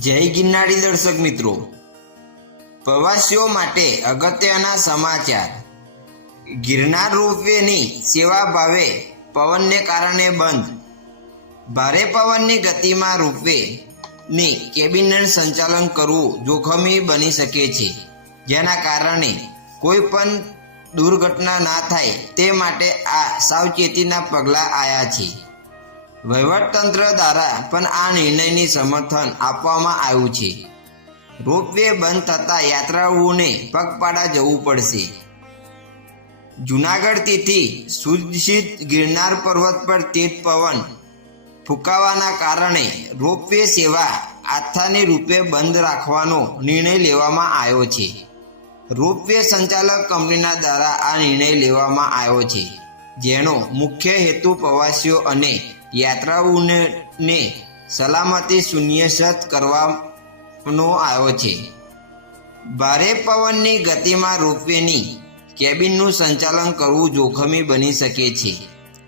જય ગિરનારી દર્શક મિત્રો, પ્રવાસીઓ માટે અગત્યના સમાચાર। ગિરનાર રોપવેની સેવા ભારે પવનને કારણે બંધ। ભારે પવનની ગતિમાં રોપવેની કેબિનનું સંચાલન કરવું જોખમી બની શકે છે, જેના કારણે કોઈ પણ દુર્ઘટના ના થાય તે માટે આ સાવચેતીના પગલાં આવ્યા છે। વહીવટતંત્ર દ્વારા પણ આ નિર્ણયની સમર્થન આપવામાં આવ્યું છે। રોપવે બંધ થતાં યાત્રાળુઓને પગપાળા જવું પડશે। જૂનાગઢથી સુદર્શિત ગિરનાર પર્વત પર તેજ પવન ફૂંકાવાના કારણે રોપવે સેવા આસ્થાની રૂપે બંધ રાખવાનો નિર્ણય લેવામાં આવ્યો છે। રોપવે સંચાલક કંપનીના દ્વારા આ નિર્ણય લેવામાં આવ્યો છે, જેનો મુખ્ય હેતુ પ્રવાસીઓ અને યાત્રાળુઓને સલામતી સુનિશ્ચિત કરવાનો આવ્યો છે। ભારે પવનની ગતિમાં રોપવેની કેબિનનું સંચાલન કરવું જોખમી બની શકે છે,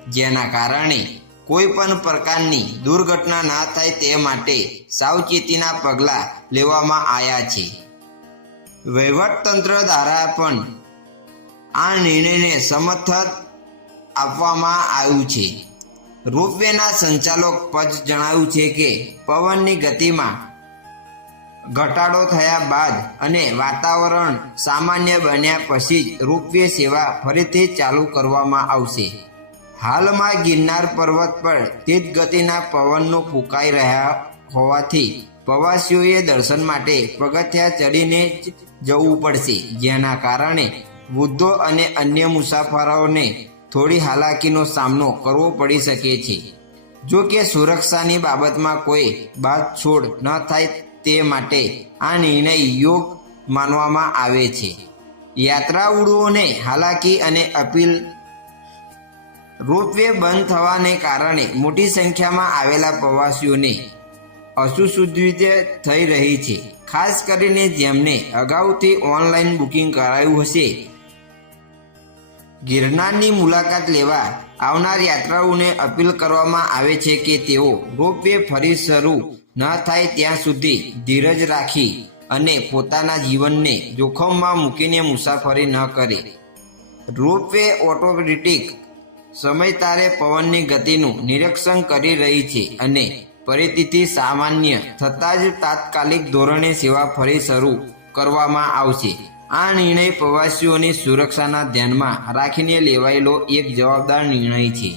જેના કારણે કોઈ પણ પ્રકારની દુર્ઘટના ના થાય તે માટે સાવચેતીના પગલાં લેવામાં આવ્યા છે। વહીવટતંત્ર દ્વારા પણ આ નિર્ણયને સમર્થન આપવામાં આવ્યું છે। રોપવેના સંચાલક પંચ જણાવ્યું છે કે પવનની ગતિમાં ઘટાડો થયા બાદ અને વાતાવરણ સામાન્ય બન્યા પછી જ રોપવે સેવા ફરીથી ચાલુ કરવામાં આવશે। હાલમાં ગિરનાર પર્વત પર તેજ ગતિના પવનો ફૂંકાઈ રહ્યા હોવાથી પ્રવાસીઓએ દર્શન માટે પગથિયાં ચડીને જ જવું પડશે, જેના કારણે વૃદ્ધો અને અન્ય મુસાફરોને થોડી હાલાકીનો સામનો કરવો પડી શકે છે। જો કે સુરક્ષાની બાબતમાં કોઈ બાદછોડ ન થાય તે માટે આ નિર્ણય યોગ્ય માનવામાં આવે છે। યાત્રાળુઓને હાલાકી અને અપીલ। રોપવે બંધ થવાને કારણે મોટી સંખ્યામાં આવેલા પ્રવાસીઓને અસુવિધા થઈ રહી છે, ખાસ કરીને જેમને અગાઉથી ઓનલાઈન બુકિંગ કરાયું હશે। ગિરનારની મુલાકાત લેવા આવનાર યાત્રાળુઓને અપીલ કરવામાં આવે છે કે તેઓ રોપવે ફરી શરૂ ન થાય ત્યાં સુધી ધીરજ રાખી અને પોતાના જીવનને જોખમમાં મૂકીને મુસાફરી ન કરે। રોપવે ઓટોમેટિક સમયતારે પવનની ગતિનું નિરીક્ષણ કરી રહી છે અને પરિસ્થિતિ સામાન્ય થતાં જ તાત્કાલિક ધોરણે સેવા ફરી શરૂ કરવામાં આવશે। આ નિર્ણય પ્રવાસીઓની સુરક્ષાના ધ્યાનમાં રાખીને લેવાયેલો એક જવાબદાર નિર્ણય છે।